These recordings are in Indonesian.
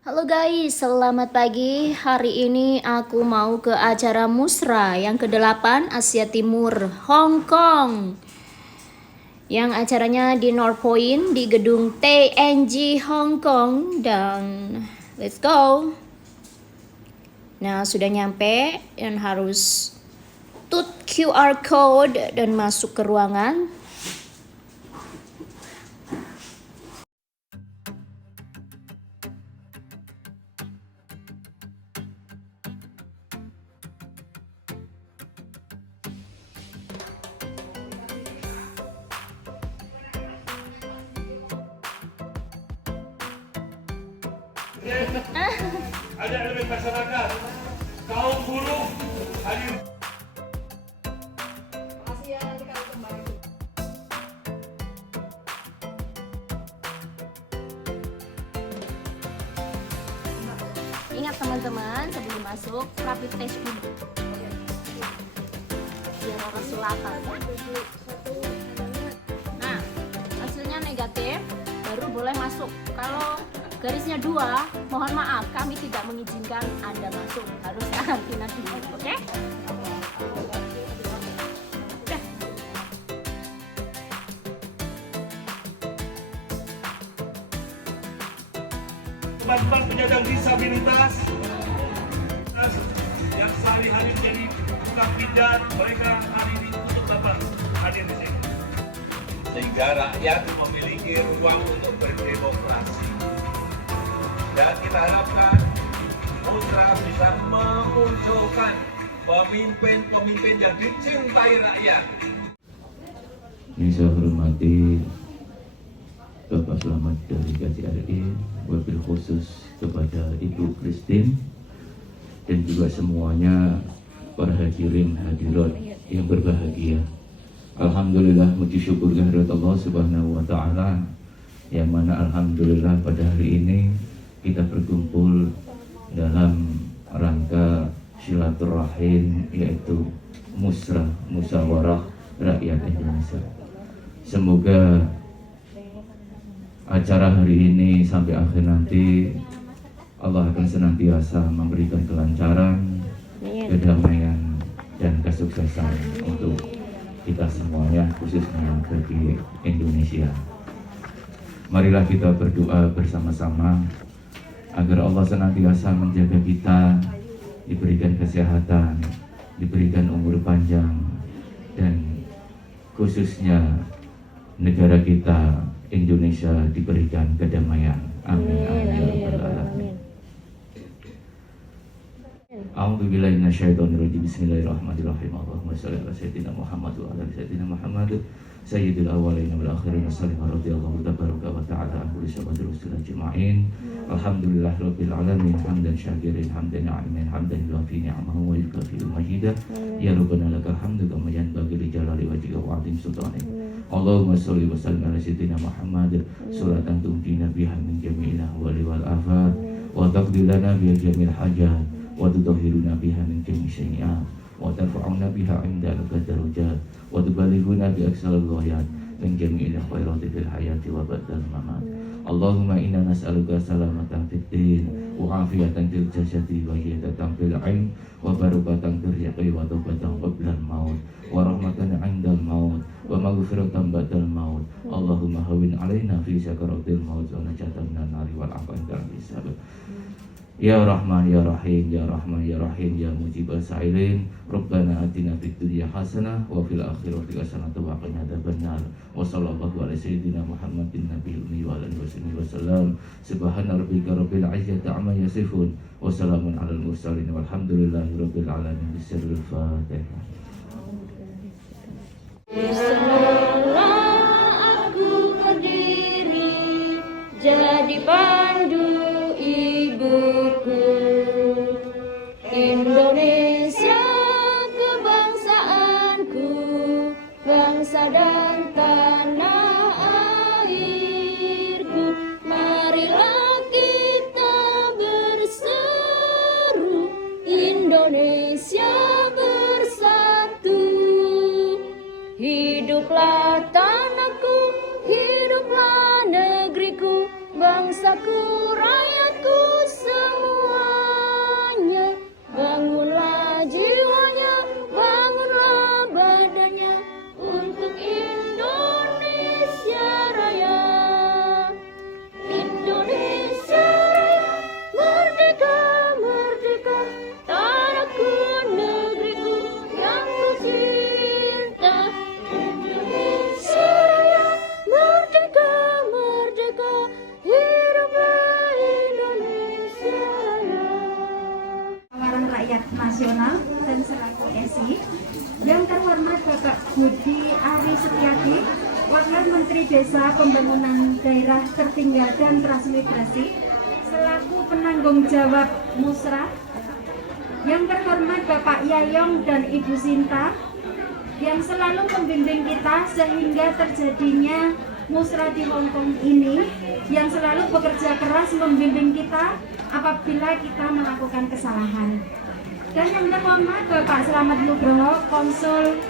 Halo guys, selamat pagi. Hari ini aku mau ke acara Musra yang ke-8 Asia Timur, Hong Kong. Yang acaranya di North Point di gedung TNG Hong Kong, dan let's go. Nah, sudah nyampe dan harus tut QR code dan masuk ke ruangan. Ada elemen masyarakat, kaum buruh hadir. Ingat teman-teman, sebelum masuk rapid test dulu. Biar orang selatan ya. Nah, hasilnya negatif, baru boleh masuk. Kalau garisnya 2, mohon maaf, kami tidak mengizinkan Anda masuk. Harus karantina dulu, oke? Udah. Teman-teman penyandang disabilitas yang sehari-hari menjadi tukang pijat, mereka hari ini untuk dapat hadir di sini. Sehingga rakyat memiliki ruang untuk berdemokrasi. Dan kita harapkan Musra bisa memunculkan pemimpin-pemimpin yang dicintai rakyat. Yang saya hormati Bapak Selamat dari KJRI, wabil khusus kepada Ibu Christine dan juga semuanya para hadirin hadirat yang berbahagia. Alhamdulillah, muji syukur kehadirat Allah Subhanahu wa taala, yang mana alhamdulillah pada hari ini kita berkumpul dalam rangka silaturahim, yaitu Musra, musyawarah rakyat Indonesia. Semoga acara hari ini sampai akhir nanti Allah akan senantiasa memberikan kelancaran, kedamaian, dan kesuksesan untuk kita semuanya, khususnya bagi Indonesia. Marilah kita berdoa bersama-sama agar Allah senantiasa menjaga kita, diberikan kesehatan, diberikan umur panjang, dan khususnya negara kita Indonesia diberikan kedamaian. Amin. Amin ya rabbal alamin. A'udzubillahi minasyaitonirrajim. Bismillahirrahmanirrahim. Allahumma shalli ala sayyidina Muhammad wa ala ali sayyidina Muhammad sayyidil awwalin wal akhirin. Sallallahu radhiyallahu tabaraka wa ta'ala an kulli sahabatir rasul ajma'in. Alhamdulillah rabbil alamin, hamdan syakirin, hamdan na'imin, hamdan yuafi ni'amahu wa yukafi majidah. Ya rabbana lakal hamdu kama yanbaghi li jalali wajhika wa 'azimi sultanik. Allahumma sholli wa sallim ala sayyidina Muhammad suratan tumdina biha min jami'il ahwali wal afat wa taqdi lana bi jami'il hajat wa tudahhiruna biha min jami'i sayyi'at wa tarfa'una biha 'inda al-darajat wa tubalighuna bi aqsal ghayat min jami'il khairati fil hayati wa ba'dal mamat. Allahumma inna nas'aluka salamatan fid din wa afiyatan fil jasadi wa hidayatan fil 'ilm wa barakatan fil rizqi wa taubatan qabla al-maut wa rahmatan 'indal maut wa maghfiratan ba'dal maut. Allahumma hawwin 'alaina fi sakaratil maut wa najatan minan nari wal afwan dalam hisab. Ya Rahman ya Rahim, ya Rahman ya Rahim, ya Mujibal Sa'ilin. Rabbana atina fid dunya hasanah wa fil akhirati hasanah wa qina adzabannar. Wa sallallahu ala sayyidina Muhammadin nabiyil ummi wa alihi wasallam. Subhana rabbika rabbil izzati amma yasifun wa salamun alal mursalin walhamdulillahi rabbil alamin. Bismillahil Fatihah. Aku berdiri jadi pandu ibuku, Indonesia kebangsaanku, bangsa dan tanah airku. Marilah kita berseru, Indonesia bersatu. Hiduplah tanahku, hiduplah negeriku, bangsaku, rakyatku. tingkat nasional dan selaku SI. Yang terhormat Bapak Budi Ari Setiadi, Wakil Menteri Desa Pembangunan Daerah Tertinggal dan Transmigrasi, selaku penanggung jawab Musra. Yang terhormat Bapak Yayong dan Ibu Sinta, yang selalu membimbing kita sehingga terjadinya Musra di Hongkong ini, yang selalu bekerja keras membimbing kita apabila kita melakukan kesalahan. Dan yang terhormat Bapak Slamet Nugroho, Konsul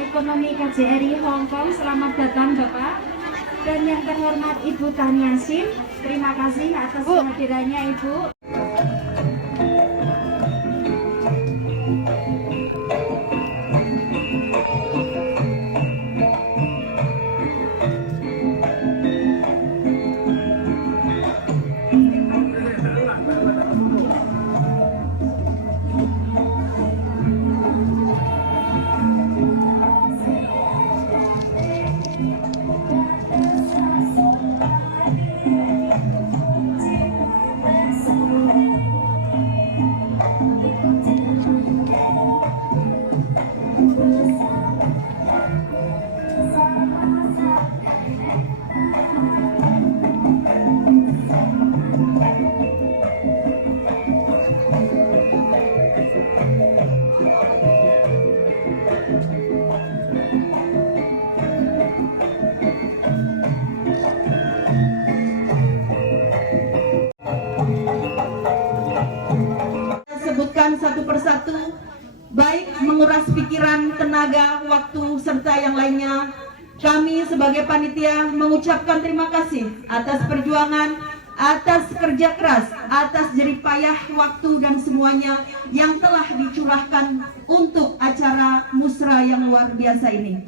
Ekonomi KJRI Hongkong, selamat datang Bapak. Dan yang terhormat Ibu Tania Sim, terima kasih atas kehadirannya Ibu. Sebutkan satu persatu, baik menguras pikiran, tenaga, waktu, serta yang lainnya. Kami sebagai panitia mengucapkan terima kasih atas perjuangan, atas kerja keras, atas jerih payah waktu dan semuanya yang telah dicurahkan untuk acara Musra yang luar biasa ini.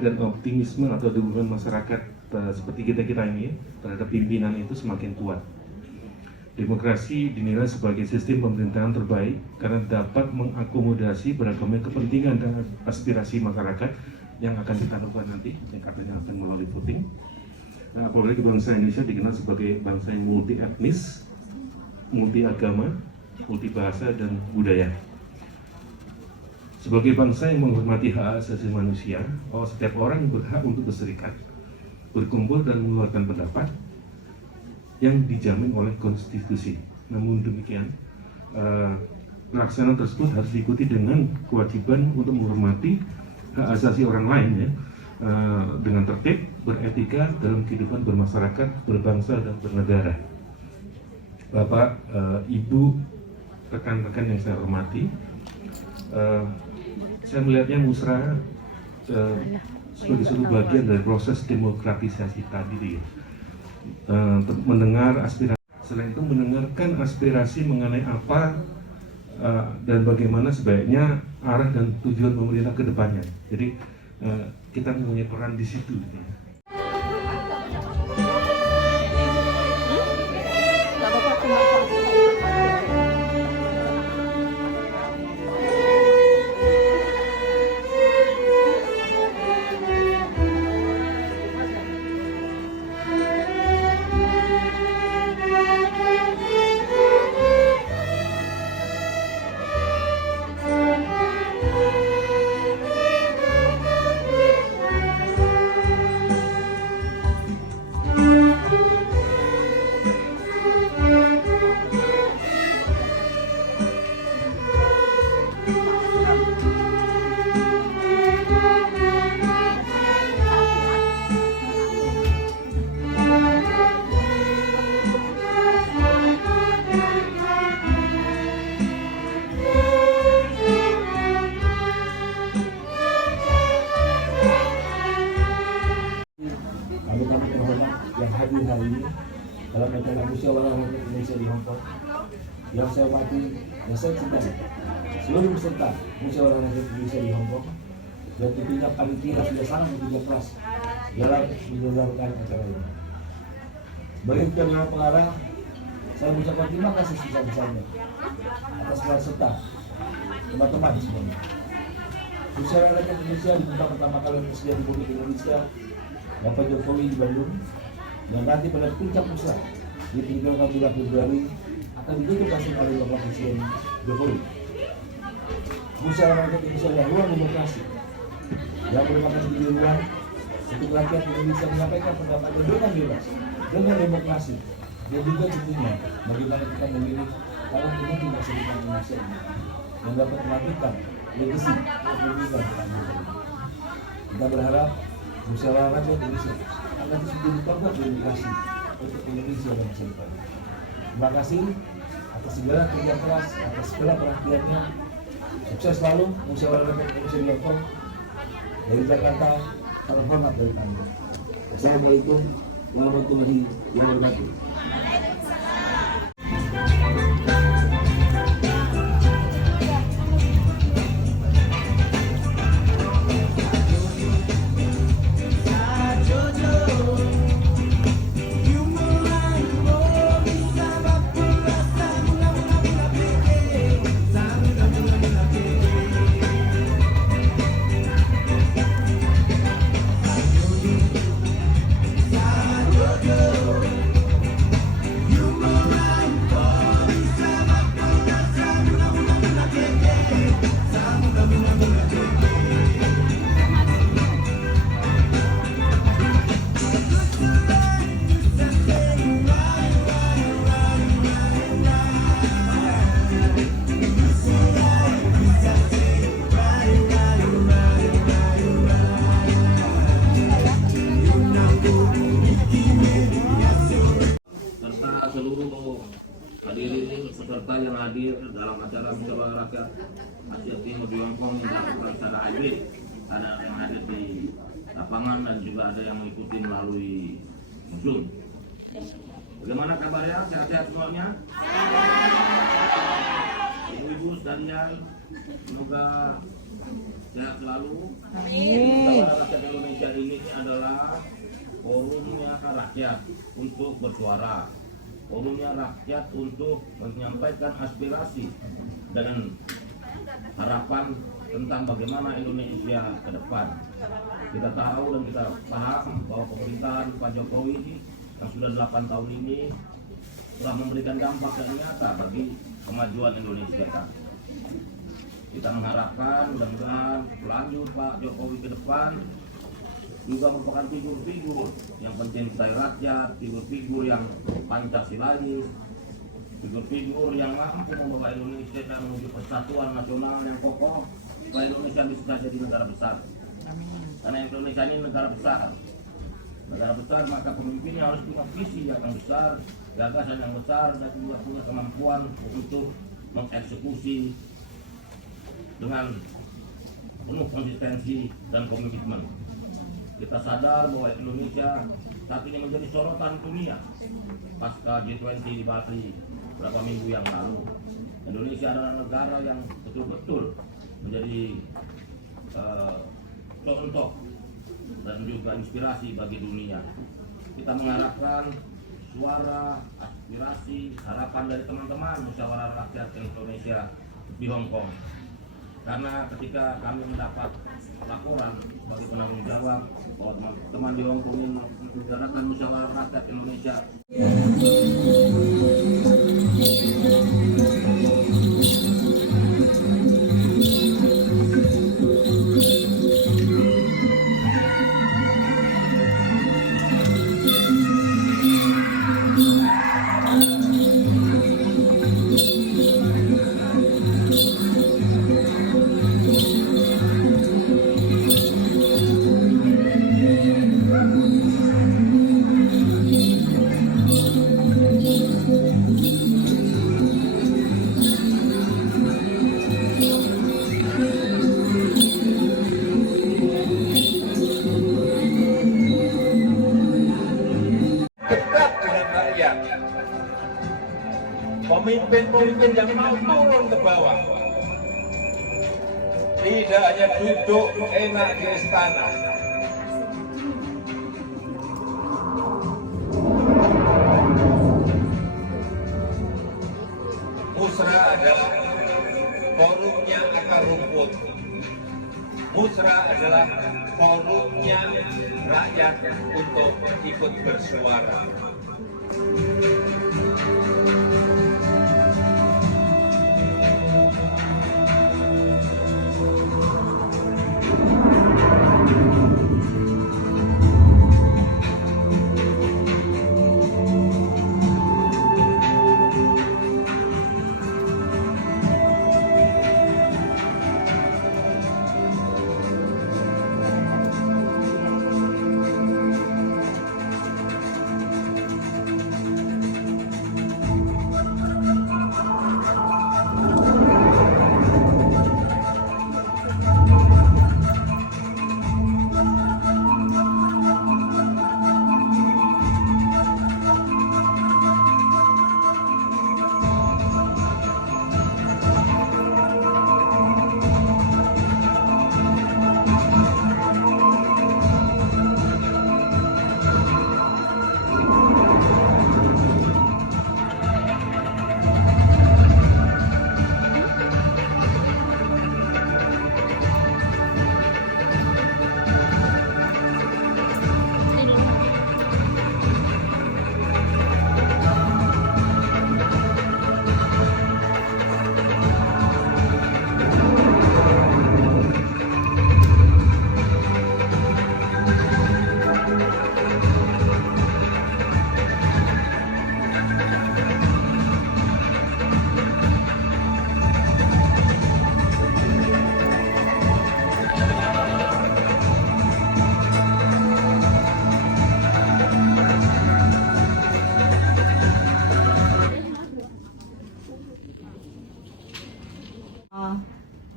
Dan optimisme atau dukungan masyarakat seperti kita ini terhadap pimpinan itu semakin kuat. Demokrasi dinilai sebagai sistem pemerintahan terbaik karena dapat mengakomodasi beragam kepentingan dan aspirasi masyarakat yang akan ditentukan nanti, yang katanya akan melalui voting. Nah, apalagi bangsa Indonesia dikenal sebagai bangsa yang multi etnis, multi agama, multi bahasa dan budaya. Sebagai bangsa yang menghormati hak asasi manusia, bahwa setiap orang berhak untuk berserikat, berkumpul dan mengeluarkan pendapat yang dijamin oleh konstitusi. Namun demikian, pelaksanaan tersebut harus diikuti dengan kewajiban untuk menghormati hak asasi orang lain, ya, dengan tertib, beretika dalam kehidupan bermasyarakat, berbangsa dan bernegara. Bapak, Ibu, rekan-rekan yang saya hormati, saya melihatnya Musra sebagai suatu bagian dari proses demokratisasi tadi, ya. mendengar aspirasi. Selain itu mendengarkan aspirasi mengenai apa dan bagaimana sebaiknya arah dan tujuan pemerintah ke depannya. Jadi kita mempunyai peran di situ. Gitu ya. Kami terhormat yang hadir hari ini dalam acara musyawarah rakyat Indonesia di Hong Kong. Yang saya hormati dan saya cintai seluruh peserta musyawarah rakyat Indonesia di Hong Kong, dan tentunya panitia sudah sangat bekerja keras dalam menyelenggarakan acara ini. Sebagai ketua pengarah, saya mengucapkan terima kasih sebesar-besarnya atas peran serta teman-teman semuanya. Musyawarah rakyat Indonesia dibuka pertama kali oleh Presiden Republik Indonesia Bapak Jokowi di Bandung, dan nanti pada puncak musra di 3 bulan Februari akan ditutup langsung oleh Bapak Presiden Jokowi. Musyawarah rakyat Indonesia adalah ruang demokrasi yang merupakan ruang untuk rakyat Indonesia menyampaikan pendapatnya dengan bebas, dengan demokrasi, dan juga tentunya bagaimana kita memilih calon pemimpin masa depan Indonesia ini yang dapat melanjutkan legasi kepemimpinan Pak Jokowi. Kita berharap musyawarah rakyat Indonesia akan terus menjadi tonggak demokrasi untuk Indonesia dan masa depan. Terima kasih atas segala kerja keras, atas segala perhatiannya. Sukses selalu musyawarah rakyat Indonesia di Hong Kong. Dari Jakarta, salam hormat dari kami. Assalamualaikum warahmatullahi wabarakatuh. Hadirin peserta yang hadir dalam acara musyawarah rakyat Asia Timur di Hong Kong yang dilakukan secara hybrid, ada yang hadir di lapangan dan juga ada yang mengikuti melalui Zoom. Bagaimana kabarnya? Sehat-sehat semuanya? Ibu-ibu sekalian, semoga sehat selalu. Musyawarah rakyat Indonesia ini adalah forumnya rakyat untuk bersuara. Forumnya rakyat untuk menyampaikan aspirasi dan harapan tentang bagaimana Indonesia ke depan. Kita tahu dan kita paham bahwa pemerintahan Pak Jokowi yang sudah 8 tahun ini telah memberikan dampak yang nyata bagi kemajuan Indonesia. Kita mengharapkan mudah-mudahan lanjut Pak Jokowi ke depan juga merupakan figur-figur yang mencintai rakyat, figur-figur yang Pancasilais, figur-figur yang mampu membawa Indonesia dan menuju persatuan nasional yang kokoh supaya Indonesia bisa jadi negara besar. Karena Indonesia ini negara besar. Negara besar maka pemimpinnya harus punya visi yang besar, gagasan yang besar, dan juga punya kemampuan untuk mengeksekusi dengan penuh konsistensi dan komitmen. Kita sadar bahwa Indonesia saat ini menjadi sorotan dunia pasca G20 di Bali beberapa minggu yang lalu. Indonesia adalah negara yang betul-betul menjadi contoh dan juga inspirasi bagi dunia. Kita mengharapkan suara, aspirasi, harapan dari teman-teman musyawarah rakyat Indonesia di Hong Kong. Karena ketika kami mendapat laporan sebagai penanggung jawab bahwa teman-teman di Hong Kong yang menjalankan musyawarah rakyat Indonesia dekat dengan rakyat. Pemimpin-pemimpin yang mau turun ke bawah, tidak hanya duduk enak di istana. Musra adalah forumnya akar rumput. Musra adalah forumnya rakyat untuk ikut bersuara.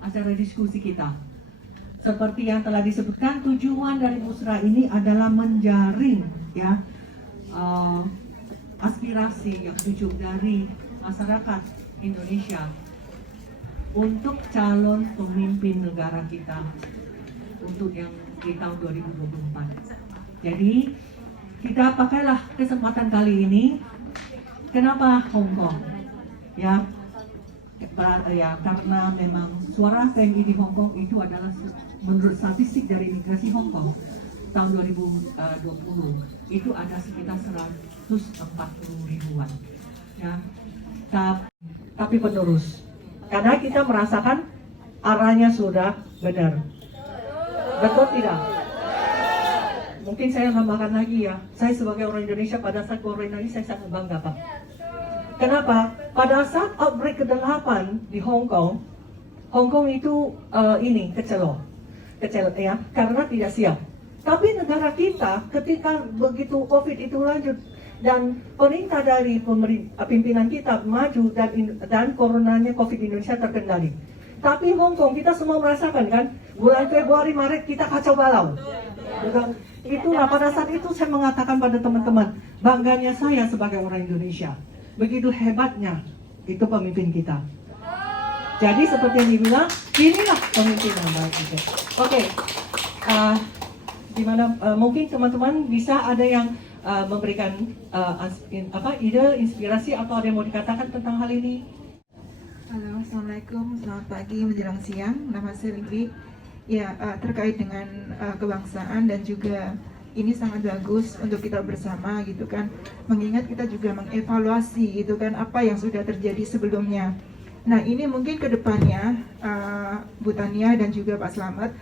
Acara diskusi kita. Seperti yang telah disebutkan, tujuan dari musra ini adalah menjaring ya aspirasi yang tujuh dari masyarakat Indonesia untuk calon pemimpin negara kita untuk yang di tahun 2024. Jadi kita pakailah kesempatan kali ini. Kenapa Hong Kong? Ya, karena memang suara TNI di Hong Kong itu adalah menurut statistik dari imigrasi Hong Kong tahun 2020 itu ada sekitar 140 ribuan ya. Tapi penerus karena kita merasakan arahnya sudah benar. Betul tidak? Mungkin saya tambahkan lagi ya, saya sebagai orang Indonesia pada saat corona ini saya sangat bangga Pak. Kenapa? Pada saat outbreak ke-8 di Hong Kong itu kecil ya, karena tidak siap. Tapi negara kita ketika begitu COVID itu lanjut dan perintah dari pimpinan kita maju dan coronanya COVID Indonesia terkendali. Tapi Hong Kong kita semua merasakan kan, bulan Februari Maret kita kacau balau. Itulah pada saat itu saya mengatakan pada teman-teman, bangganya saya sebagai orang Indonesia. Begitu hebatnya itu pemimpin kita. Jadi seperti yang dibilang, inilah pemimpin yang baik itu. Oke, gimana? Mungkin teman-teman bisa ada yang memberikan ide, inspirasi atau ada yang mau dikatakan tentang hal ini? Halo, Assalamualaikum, selamat pagi menjelang siang. Nama saya Livi. Ya, terkait dengan kebangsaan dan juga ini sangat bagus untuk kita bersama gitu kan. Mengingat kita juga mengevaluasi gitu kan apa yang sudah terjadi sebelumnya. Nah, ini mungkin ke depannya Bu Tania dan juga Pak Slamet,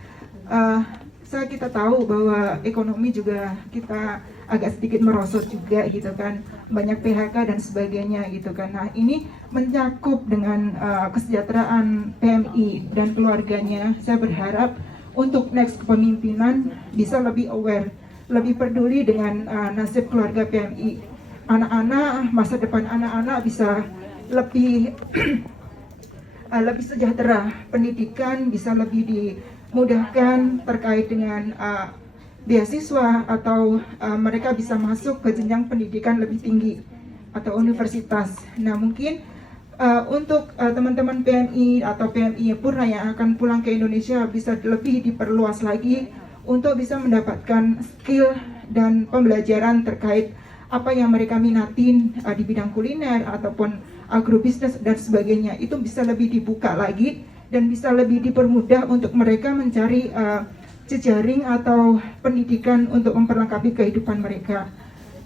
kita tahu bahwa ekonomi juga kita agak sedikit merosot juga gitu kan, banyak PHK dan sebagainya gitu kan. Nah, ini mencakup dengan kesejahteraan PMI dan keluarganya. Saya berharap untuk next kepemimpinan bisa lebih aware, lebih peduli dengan nasib keluarga PMI. Anak-anak, masa depan anak-anak bisa lebih lebih sejahtera, pendidikan bisa lebih dimudahkan terkait dengan beasiswa atau mereka bisa masuk ke jenjang pendidikan lebih tinggi atau universitas. Nah, mungkin untuk teman-teman PMI atau PMI Purna yang akan pulang ke Indonesia bisa lebih diperluas lagi untuk bisa mendapatkan skill dan pembelajaran terkait apa yang mereka minatin di bidang kuliner ataupun agrobisnis dan sebagainya. Itu bisa lebih dibuka lagi dan bisa lebih dipermudah untuk mereka mencari jejaring atau pendidikan untuk memperlengkapi kehidupan mereka.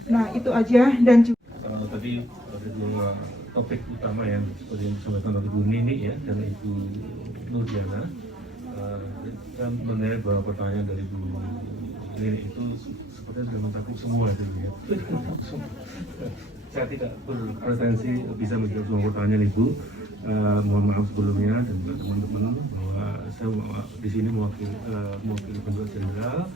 Nah, itu aja. Dan juga tadi ada dua topik utama yang seperti yang disampaikan oleh Bu Nini ya dan Ibu Nurdiana. Saya menilai bahwa pertanyaan dari Bu Nini itu sepertinya sudah mencakup semua itu ya. Saya tidak berpretensi bisa menjawab semua pertanyaan Ibu. Mohon maaf sebelumnya dan teman-teman bahwa saya di sini mewakili Konsul Jenderal,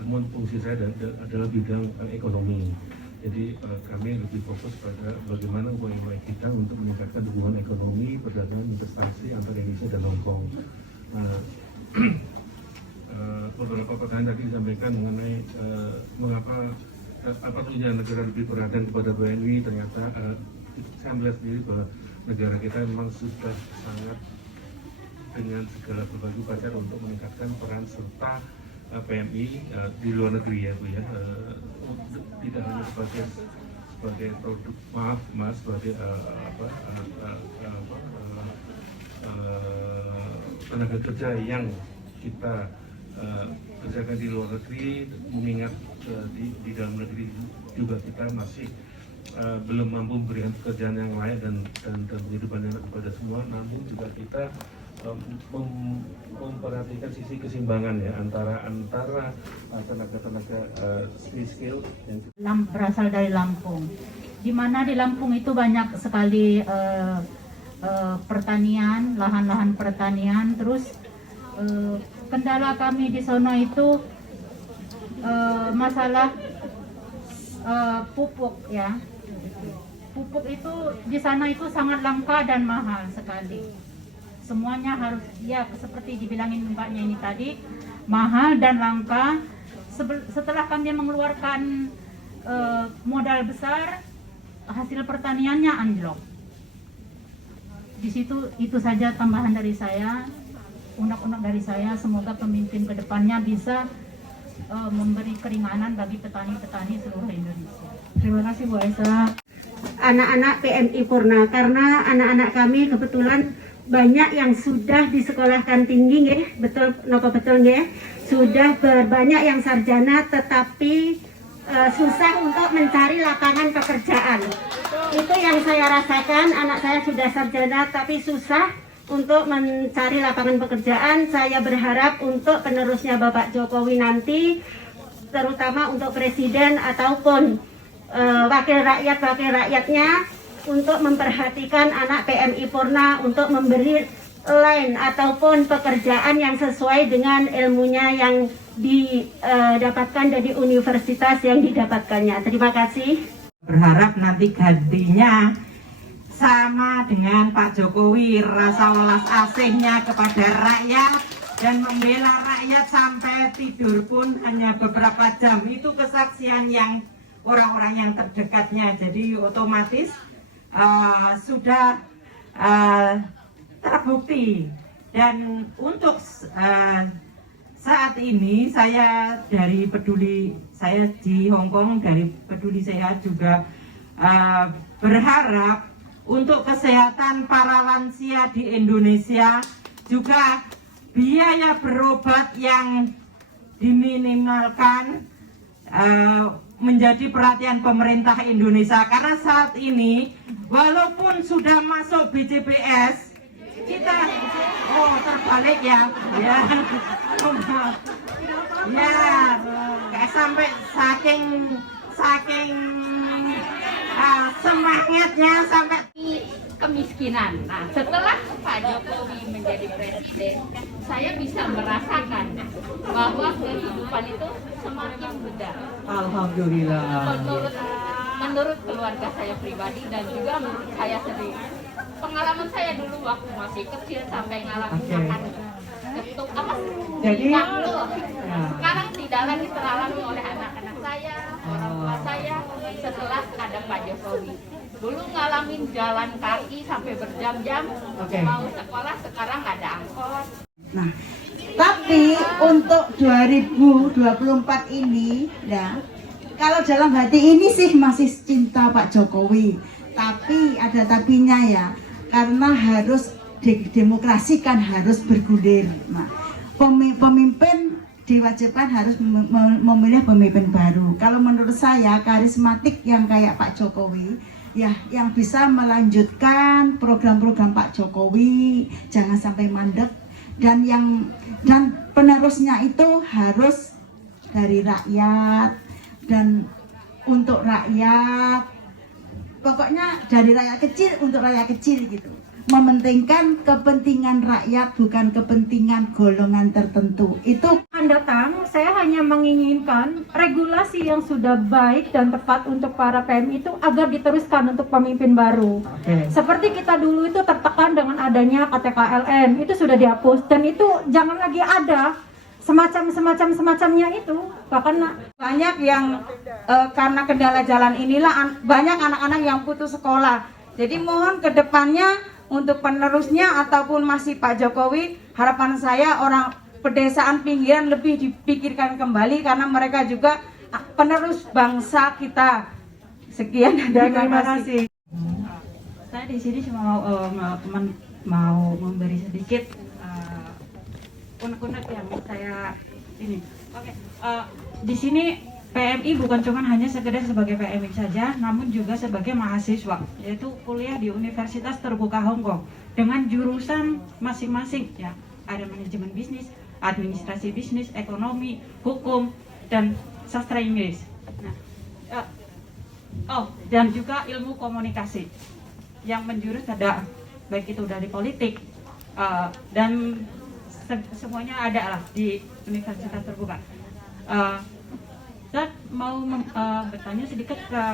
namun fungsi saya adalah bidang ekonomi. Jadi kami lebih fokus pada bagaimana upaya kita untuk meningkatkan hubungan ekonomi, perdagangan, investasi antara Indonesia dan Hong Kong. Beberapa pertanyaan tadi disampaikan mengenai mengapa apa perlunya negara lebih perhatian kepada BNI. Ternyata saya melihat sendiri bahwa negara kita memang sudah sangat dengan segala berbagai upaya untuk meningkatkan peran serta PMI di luar negeri ya Bu ya, tidak hanya sebagai produk sebagai tenaga kerja yang kita kerjakan di luar negeri, mengingat di dalam negeri juga kita masih belum mampu memberikan pekerjaan yang layak dan kehidupan yang kepada semua, namun juga kita memperhatikan sisi keseimbangan ya antara tenaga skill yang berasal dari Lampung, di mana di Lampung itu banyak sekali pertanian, lahan-lahan pertanian. Terus kendala kami di sono itu masalah pupuk ya. Pupuk itu di sana itu sangat langka dan mahal sekali. Semuanya harus ya seperti dibilangin mbaknya ini tadi, mahal dan langka. Setelah kami mengeluarkan modal besar, hasil pertaniannya anjlok. Di situ itu saja tambahan dari saya, unek-unek dari saya. Semoga pemimpin kedepannya bisa memberi keringanan bagi petani-petani seluruh Indonesia. Terima kasih Bu Aisyah. Anak-anak PMI Purna, karena anak-anak kami kebetulan banyak yang sudah disekolahkan tinggi, nggih, betul, napa betul nggih? Sudah banyak yang sarjana, tetapi susah untuk mencari lapangan pekerjaan. Itu yang saya rasakan. Anak saya sudah sarjana, tapi susah untuk mencari lapangan pekerjaan. Saya berharap untuk penerusnya Bapak Jokowi nanti, terutama untuk presiden ataupun wakil rakyatnya, untuk memperhatikan anak PMI Purna, untuk memberi line ataupun pekerjaan yang sesuai dengan ilmunya yang didapatkan dari universitas yang didapatkannya. Terima kasih. Berharap nanti gantinya sama dengan Pak Jokowi, rasa welas asihnya kepada rakyat dan membela rakyat sampai tidur pun hanya beberapa jam. Itu kesaksian yang orang-orang yang terdekatnya. Jadi otomatis sudah terbukti. Dan untuk saat ini saya dari Peduli, saya di Hong Kong dari Peduli Sehat juga berharap untuk kesehatan para lansia di Indonesia juga biaya berobat yang diminimalkan menjadi perhatian pemerintah Indonesia, karena saat ini walaupun sudah masuk BPJS kita terbalik ya sampai saking semangatnya sampai kemiskinan. Nah, setelah Pak Jokowi menjadi presiden, saya bisa merasakan bahwa kehidupan itu semakin mudah. Alhamdulillah. Menurut keluarga saya pribadi dan juga menurut saya sendiri. Pengalaman saya dulu waktu masih kecil sampai ngalamin makan ketuk apa? Jadi sekarang tidak lagi teralami oleh anak-anak saya, orang tua saya setelah ada Pak Jokowi. Dulu ngalamin jalan kaki sampai berjam-jam, mau sekolah, sekarang ada angkot. Nah, tapi untuk 2024 ini, ya, kalau dalam hati ini sih masih cinta Pak Jokowi. Tapi ada tapinya ya, karena harus demokrasi kan harus bergulir. Nah, pemimpin diwajibkan harus memilih pemimpin baru. Kalau menurut saya karismatik yang kayak Pak Jokowi, ya, yang bisa melanjutkan program-program Pak Jokowi, jangan sampai mandek, dan penerusnya itu harus dari rakyat dan untuk rakyat, pokoknya dari rakyat kecil untuk rakyat kecil gitu, mementingkan kepentingan rakyat bukan kepentingan golongan tertentu. Itu datang, saya hanya menginginkan regulasi yang sudah baik dan tepat untuk para PMI itu agar diteruskan untuk pemimpin baru. Seperti kita dulu itu tertekan dengan adanya KTKLM, itu sudah dihapus dan itu jangan lagi ada semacamnya itu. Bahkan banyak yang karena kendala jalan inilah banyak anak-anak yang putus sekolah. Jadi mohon ke depannya untuk penerusnya ataupun masih Pak Jokowi, harapan saya orang pedesaan pinggiran lebih dipikirkan kembali karena mereka juga penerus bangsa kita. Sekian dan terima kasih. Saya di sini cuma mau memberi sedikit unek-unek yang saya ini. Di sini PMI bukan cuma hanya sekedar sebagai PMI saja, namun juga sebagai mahasiswa, yaitu kuliah di Universitas Terbuka Hong Kong dengan jurusan masing-masing ya. Ada manajemen bisnis, administrasi bisnis, ekonomi, hukum, dan sastra Inggris. Dan juga ilmu komunikasi yang menjurus ada baik itu dari politik dan semuanya ada lah di Universitas Terbuka. Saya mau bertanya sedikit ke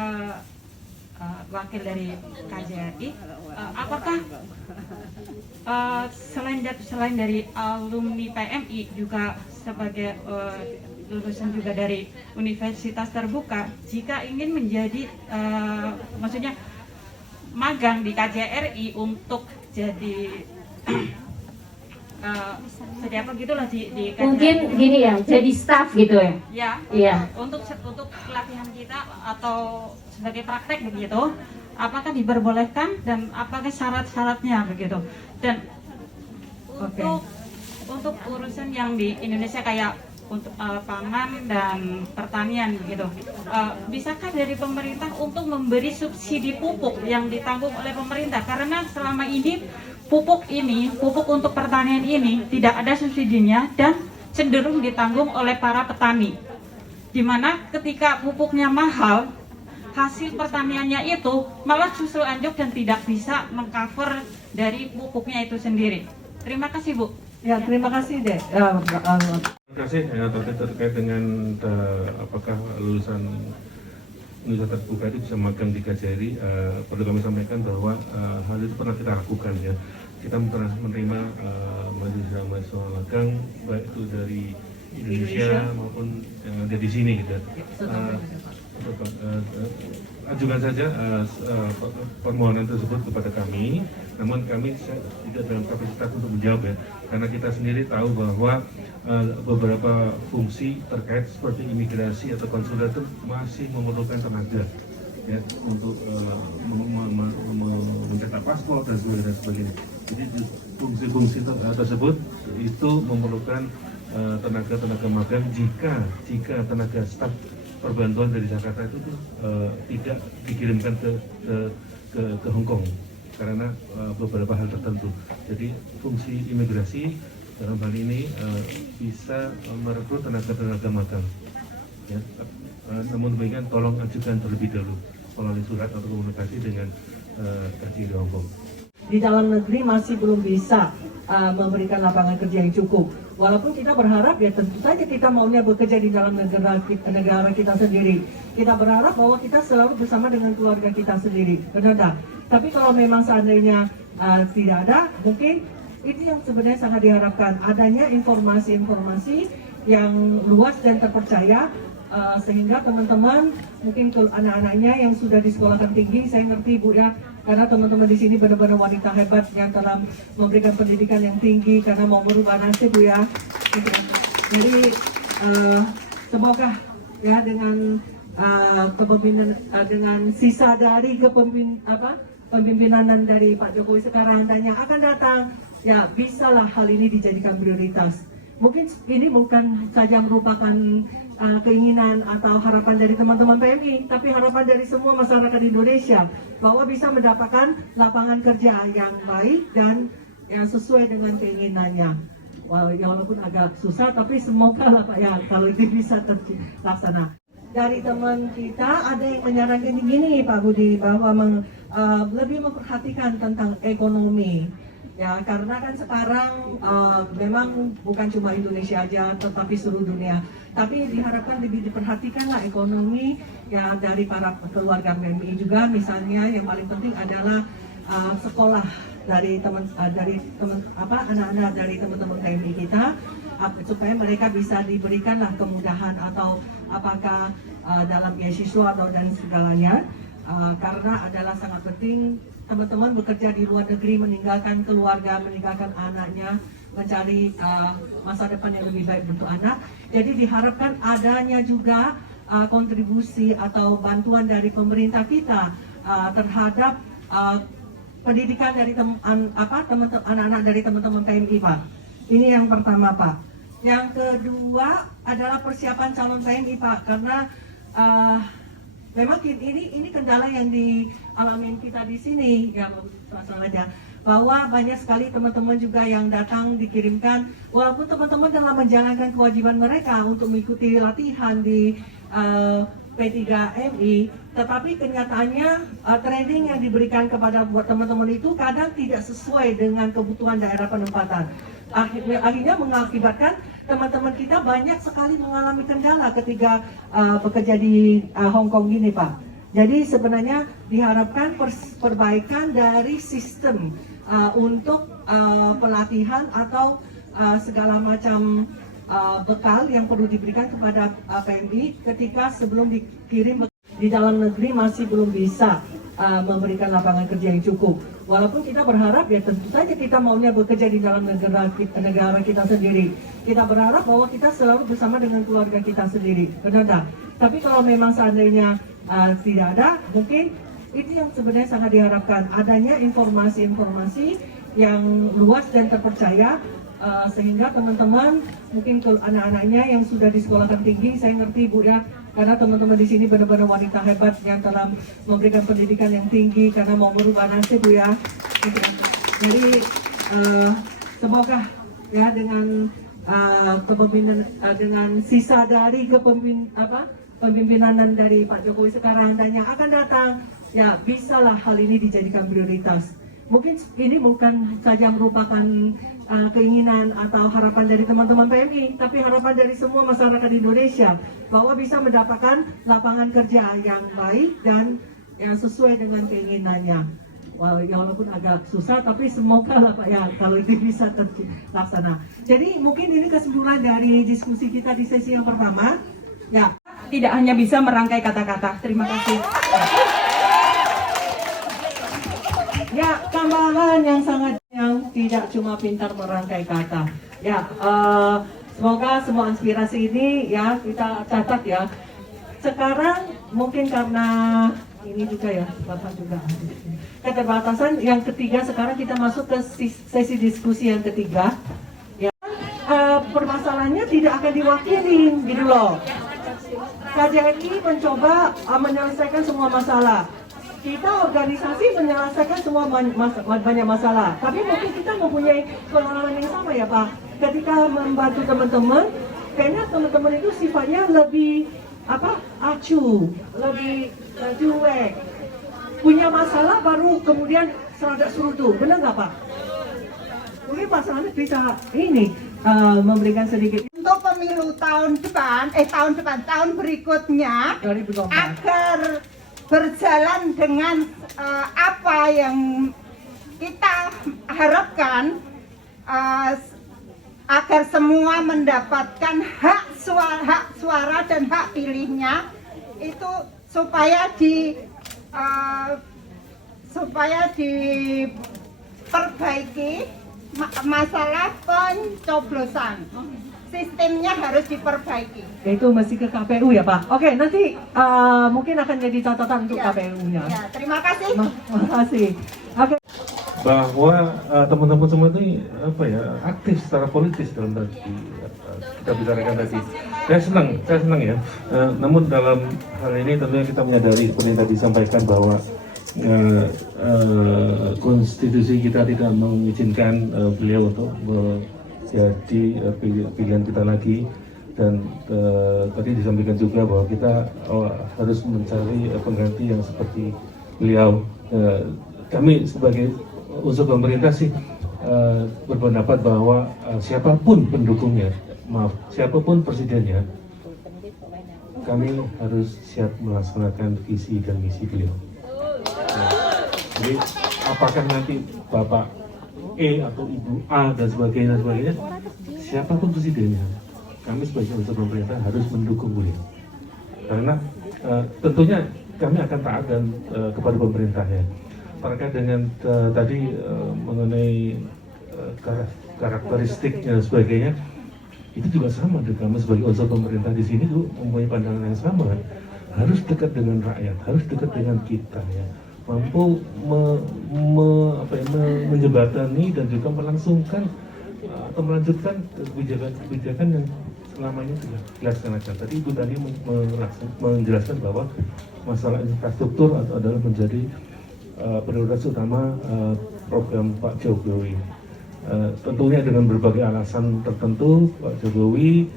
wakil dari KJRI, apakah selain dari alumni PMI juga sebagai lulusan juga dari Universitas Terbuka, jika ingin menjadi maksudnya magang di KJRI untuk jadi seperti apa gitulah di KJRI. Mungkin gini ya, jadi staff gitu ya. Ya. Iya. Untuk pelatihan kita atau sebagai praktek begitu, apakah diperbolehkan dan apakah syarat-syaratnya begitu. Dan untuk urusan yang di Indonesia kayak untuk pangan dan pertanian begitu, bisakah dari pemerintah untuk memberi subsidi pupuk yang ditanggung oleh pemerintah, karena selama ini pupuk untuk pertanian ini tidak ada subsidinya dan cenderung ditanggung oleh para petani, dimana ketika pupuknya mahal, hasil pertaniannya itu malah justru anjlok dan tidak bisa mengcover dari pupuknya itu sendiri. Terima kasih Bu. Ya, terima kasih deh. Terima kasih terkait dengan apakah lulusan Universitas Terbuka itu bisa magang di KJRI. Perlu kami sampaikan bahwa hal itu pernah kita lakukan ya. kita menerima mahasiswa magang baik itu dari Indonesia maupun yang ada di sini gitu. Ajukan saja permohonan tersebut kepada kami, namun kami tidak dalam kapasitas untuk menjawab ya, karena kita sendiri tahu bahwa beberapa fungsi terkait seperti imigrasi atau konsulat itu masih memerlukan tenaga ya untuk mencetak paspor dan sebagainya. Jadi fungsi-fungsi tersebut itu memerlukan tenaga magang jika tenaga staf perbantuan dari Jakarta itu tidak dikirimkan ke Hong Kong karena beberapa hal tertentu. Jadi fungsi imigrasi dalam hal ini bisa merekrut tenaga magang. Ya. Namun demikian tolong ajukan terlebih dahulu melalui surat atau komunikasi dengan KJRI Hong Kong. Di dalam negeri masih belum bisa memberikan lapangan kerja yang cukup. Walaupun kita berharap ya tentu saja kita maunya bekerja di dalam negara kita sendiri. Kita berharap bahwa kita selalu bersama dengan keluarga kita sendiri. Benar. Tapi kalau memang seandainya tidak ada, mungkin itu yang sebenarnya sangat diharapkan. Adanya informasi-informasi yang luas dan terpercaya sehingga teman-teman mungkin ke anak-anaknya yang sudah di sekolah tinggi, saya ngerti Bu ya, karena teman-teman di sini benar-benar wanita hebat yang telah memberikan pendidikan yang tinggi karena mau merubah nasib Bu ya. Jadi semoga ya dengan kepemimpinan dengan sisa dari kepemimpinan dari Pak Jokowi sekarang dan yang akan datang, ya bisalah hal ini dijadikan prioritas. Mungkin ini bukan saja merupakan keinginan atau harapan dari teman-teman PMI, tapi harapan dari semua masyarakat Indonesia bahwa bisa mendapatkan lapangan kerja yang baik dan yang sesuai dengan keinginannya. Walaupun agak susah, tapi semoga lah Pak ya kalau itu bisa terlaksana. Dari teman kita ada yang menyarankan begini Pak Budi, bahwa lebih memperhatikan tentang ekonomi. Ya, karena kan sekarang memang bukan cuma Indonesia aja, tetapi seluruh dunia. Tapi diharapkan lebih diperhatikanlah ekonomi ya dari para keluarga PMI juga. Misalnya yang paling penting adalah sekolah dari anak-anak dari teman-teman PMI kita, supaya mereka bisa diberikanlah kemudahan atau apakah dalam beasiswa atau dan segalanya. Karena adalah sangat penting teman-teman bekerja di luar negeri, meninggalkan keluarga, meninggalkan anaknya, mencari masa depan yang lebih baik untuk anak. Jadi diharapkan adanya juga kontribusi atau bantuan dari pemerintah kita terhadap pendidikan dari anak-anak dari teman-teman PMI Pak. Ini yang pertama Pak. Yang kedua adalah persiapan calon PMI Pak, karena memang ini kendala yang dialami kita di sini ya masalahnya, bahwa banyak sekali teman-teman juga yang datang dikirimkan walaupun teman-teman telah menjalankan kewajiban mereka untuk mengikuti latihan di P3MI, tetapi kenyataannya training yang diberikan kepada buat teman-teman itu kadang tidak sesuai dengan kebutuhan daerah penempatan. Akhirnya mengakibatkan teman-teman kita banyak sekali mengalami kendala ketika bekerja di Hong Kong ini Pak. Jadi sebenarnya diharapkan perbaikan dari sistem untuk pelatihan atau segala macam bekal yang perlu diberikan kepada PMI ketika sebelum dikirim. Di dalam negeri masih belum bisa memberikan lapangan kerja yang cukup. Walaupun kita berharap ya tentu saja kita maunya bekerja di dalam negara kita sendiri. Kita berharap bahwa kita selalu bersama dengan keluarga kita sendiri. Benar. Tapi kalau memang seandainya tidak ada, mungkin itu yang sebenarnya sangat diharapkan. Adanya informasi-informasi yang luas dan terpercaya sehingga teman-teman mungkin ke anak-anaknya yang sudah di sekolah tinggi, saya ngerti Bu ya, karena teman-teman di sini benar-benar wanita hebat yang telah memberikan pendidikan yang tinggi karena mau merubah nasib Bu ya. Jadi semoga ya dengan kepemimpinan dengan sisa dari kepemimpinan dari Pak Jokowi sekarang dan yang akan datang, ya bisalah hal ini dijadikan prioritas. Mungkin ini bukan saja merupakan keinginan atau harapan dari teman-teman PMI, tapi harapan dari semua masyarakat Indonesia bahwa bisa mendapatkan lapangan kerja yang baik dan yang sesuai dengan keinginannya. walaupun agak susah, tapi semoga lah Pak ya kalau itu bisa terlaksana. Jadi mungkin ini kesimpulan dari diskusi kita di sesi yang pertama. Ya, Tidak hanya bisa merangkai kata-kata. Terima kasih. ya tambahan yang tidak cuma pintar merangkai kata. Ya, semoga semua inspirasi ini ya kita catat ya. Sekarang mungkin karena ini juga ya, Bapak juga keterbatasan. Yang ketiga, sekarang kita masuk ke sesi diskusi yang ketiga. Ya, permasalahannya tidak akan diwakili, gitu loh. KJRI mencoba menyelesaikan semua masalah. Kita organisasi menyelesaikan semua banyak masalah. Tapi mungkin kita mempunyai pengalaman yang sama ya Pak. Ketika membantu teman-teman, kayaknya teman-teman itu sifatnya lebih acuh, lebih cuek, punya masalah baru kemudian serada surutu, benar nggak Pak? Mungkin masalahnya bisa ini memberikan sedikit. Untuk pemilu tahun berikutnya 2024. agar berjalan dengan apa yang kita harapkan, agar semua mendapatkan hak suara dan hak pilihnya, itu supaya diperbaiki masalah pencoblosan. Sistemnya harus diperbaiki. Itu mesti ke KPU ya Pak. Oke, nanti mungkin akan jadi catatan untuk KPU-nya. Ya, terima kasih. Terima kasih. Oke. Bahwa teman-teman semua ini aktif secara politis dalam tadi kita bicarakan tadi. Saya senang ya. Namun dalam hal ini tentunya kita menyadari seperti yang tadi disampaikan bahwa konstitusi kita tidak mengizinkan beliau untuk menjadi pilihan kita lagi, dan tadi disampaikan juga bahwa kita harus mencari pengganti yang seperti beliau. Kami sebagai unsur pemerintah sih berpendapat bahwa siapapun pendukungnya, siapapun presidennya, kami harus siap melaksanakan visi dan misi beliau. Jadi apakah nanti Bapak E atau Ibu A dan sebagainya, siapapun presidennya, kami sebagai unsur pemerintah harus mendukung beliau. Karena tentunya kami akan taat dan kepada pemerintahnya. Terkait dengan tadi mengenai karakteristiknya dan sebagainya, itu juga sama dengan kami sebagai unsur pemerintah di sini tuh mempunyai pandangan yang sama. Harus dekat dengan rakyat, harus dekat dengan kita ya. Mampu menjembatani dan juga melangsungkan atau melanjutkan kebijakan yang selama ini sudah dilaksanakan. Tadi Ibu tadi menjelaskan bahwa masalah infrastruktur adalah menjadi prioritas utama program Pak Jokowi. Tentunya dengan berbagai alasan tertentu Pak Jokowi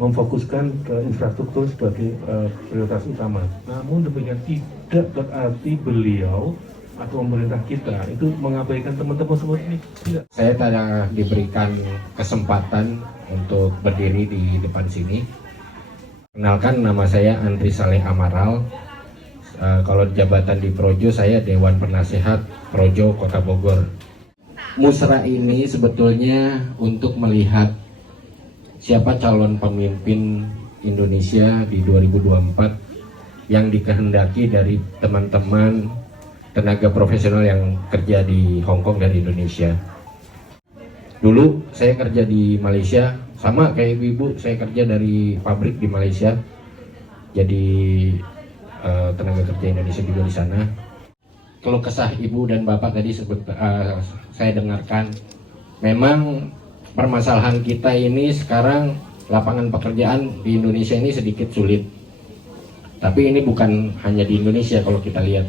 memfokuskan ke infrastruktur sebagai prioritas utama. Namun demikian tidak berarti beliau atau pemerintah kita itu mengabaikan teman-teman semua ini. Tidak. Saya telah diberikan kesempatan untuk berdiri di depan sini. Kenalkan, nama saya Andri Saleh Amaral. Kalau jabatan di Projo, saya Dewan Penasehat Projo Kota Bogor. Musra ini sebetulnya untuk melihat siapa calon pemimpin Indonesia di 2024 yang dikehendaki dari teman-teman tenaga profesional yang kerja di Hong Kong dan Indonesia. Dulu saya kerja di Malaysia, sama kayak ibu, saya kerja dari pabrik di Malaysia, jadi tenaga kerja Indonesia juga di sana. Kalau kesah ibu dan bapak tadi saya dengarkan, memang permasalahan kita ini sekarang lapangan pekerjaan di Indonesia ini sedikit sulit. Tapi ini bukan hanya di Indonesia kalau kita lihat.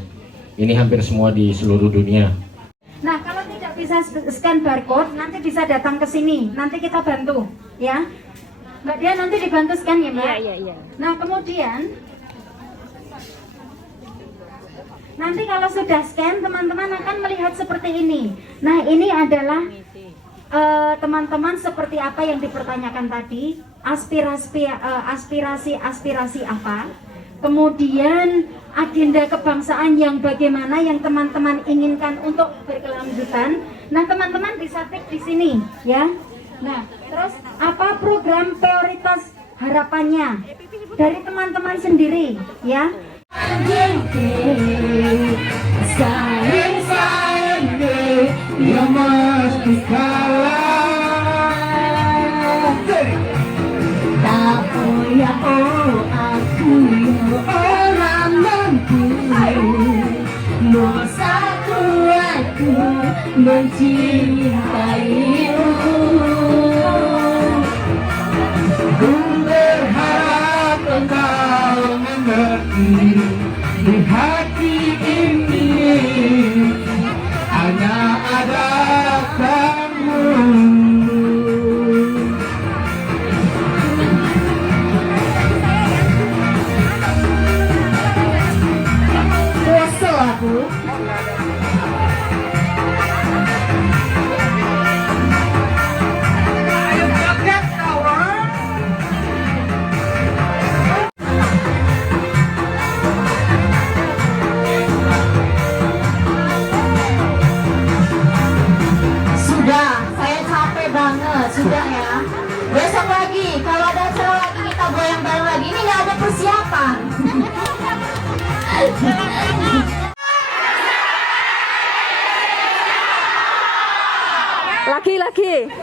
Ini hampir semua di seluruh dunia. Nah, kalau tidak bisa scan barcode, nanti bisa datang ke sini. Nanti kita bantu, ya. Mbak Dia nanti dibantu scan ya, Mbak? Iya. Nah, kemudian nanti kalau sudah scan, teman-teman akan melihat seperti ini. Nah, ini adalah teman-teman seperti apa yang dipertanyakan tadi, aspirasi apa, kemudian agenda kebangsaan yang bagaimana yang teman-teman inginkan untuk berkelanjutan. Nah, teman-teman bisa tik di sini ya. Nah, terus apa program prioritas harapannya dari teman-teman sendiri ya. Mencintaimu, ku berharap engkau mengerti di hati ini hanya ada kamu. Wesel aku. Sudah ya. Besok lagi kalau ada acara lagi kita goyang bareng lagi. Ini nggak ada persiapan.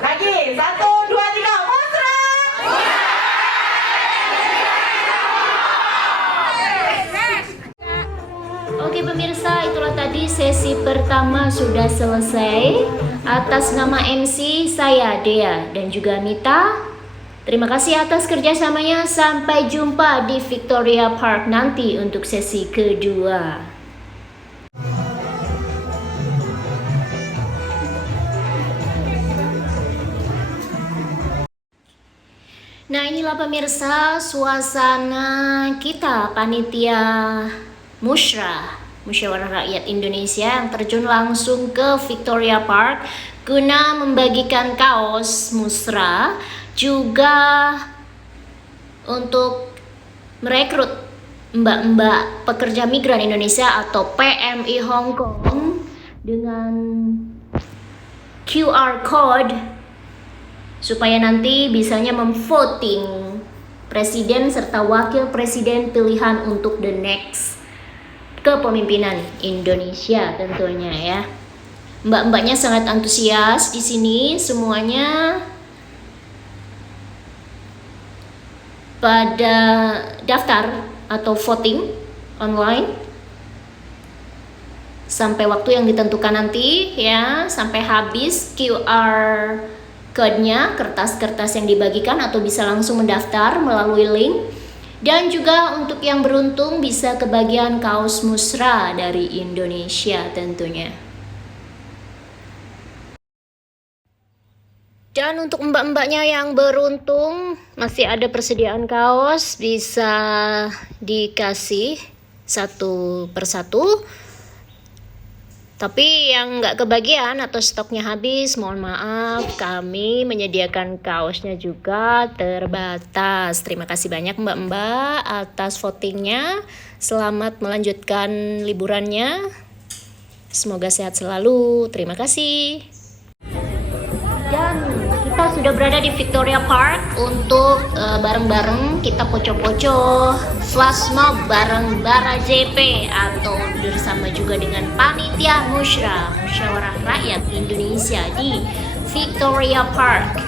Lagi. 1, 2, 3, musra. Oke pemirsa, itulah tadi sesi pertama sudah selesai. Atas nama MC saya Dea dan juga Mita, terima kasih atas kerjasamanya. Sampai jumpa di Victoria Park nanti untuk sesi kedua. Nah, inilah pemirsa suasana kita panitia Musyawarah Rakyat Indonesia yang terjun langsung ke Victoria Park guna membagikan kaos musra, juga untuk merekrut mbak-mbak pekerja migran Indonesia atau PMI Hong Kong dengan QR code supaya nanti bisanya memvoting presiden serta wakil presiden pilihan untuk the next kepemimpinan Indonesia tentunya ya. Mbak-mbaknya sangat antusias di sini, semuanya pada daftar atau voting online sampai waktu yang ditentukan nanti ya, sampai habis QR code-nya, kertas-kertas yang dibagikan, atau bisa langsung mendaftar melalui link. Dan juga untuk yang beruntung bisa kebagian kaos musra dari Indonesia tentunya. Dan untuk mbak-mbaknya yang beruntung masih ada persediaan kaos, bisa dikasih satu persatu. Tapi yang nggak kebagian atau stoknya habis, mohon maaf, kami menyediakan kaosnya juga terbatas. Terima kasih banyak mbak-mbak atas votingnya. Selamat melanjutkan liburannya. Semoga sehat selalu. Terima kasih. Dan kita sudah berada di Victoria Park untuk bareng-bareng kita poco-poco flash mob bareng Bara JP atau bersama juga dengan panitia Musyawarah Rakyat Indonesia di Victoria Park.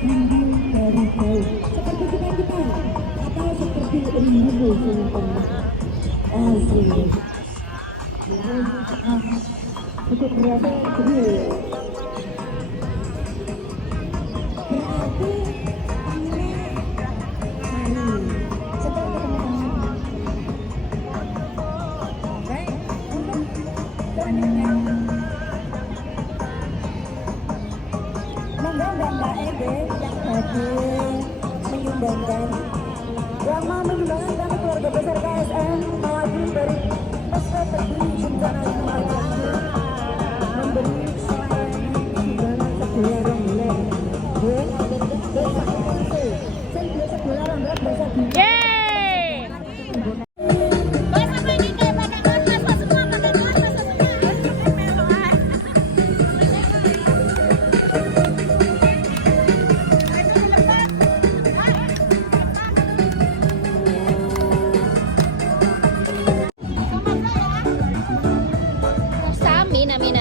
rindu dari kau, seperti kita atau seperti rindu sungkem asli. Untuk berada berdiri berarti Mbak Ede yang hadir menyumbangkan drama menyumbangkan kami keluarga besar KSM mewakili dari Pesawat Tertinggi Bencana Lingkungan memberi selain sumbangan $1 nilai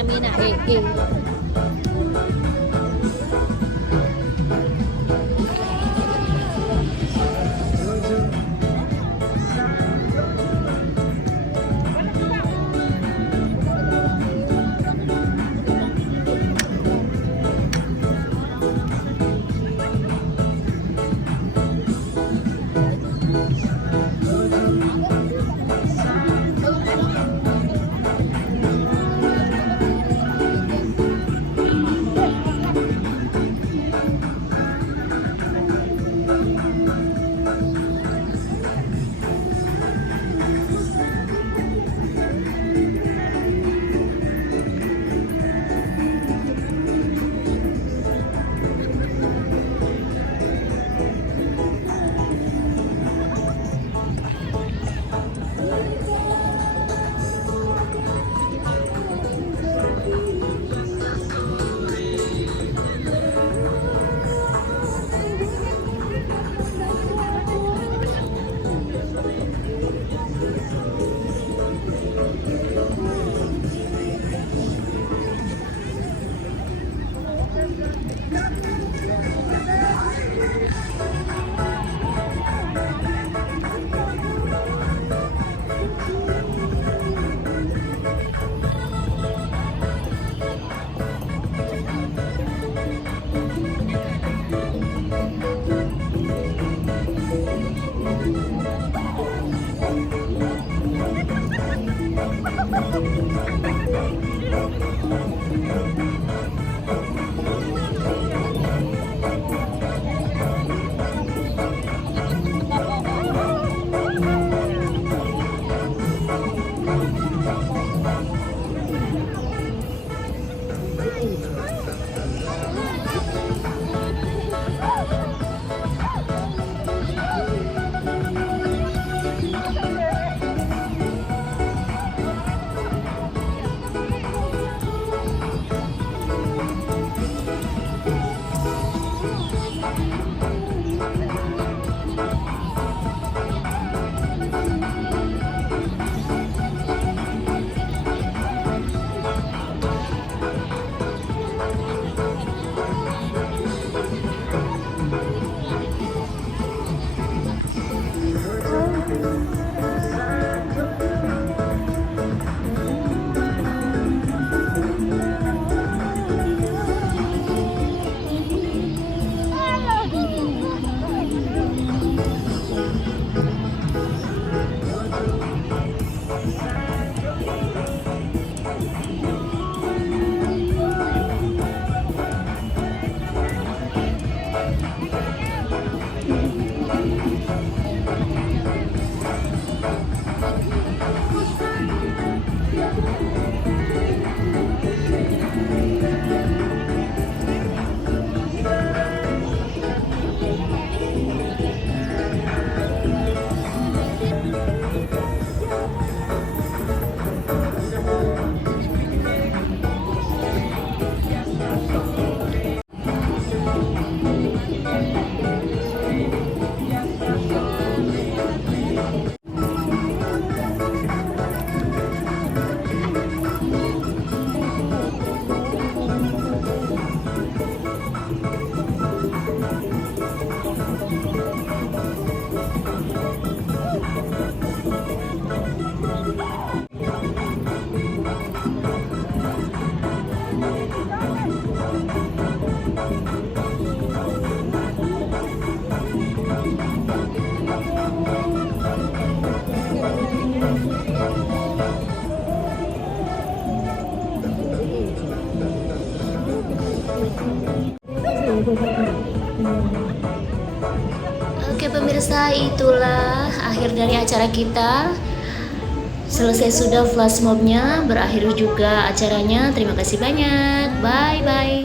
Mina Oke pemirsa, itulah akhir dari acara kita. Selesai sudah flash mobnya, berakhir juga acaranya. Terima kasih banyak. Bye bye.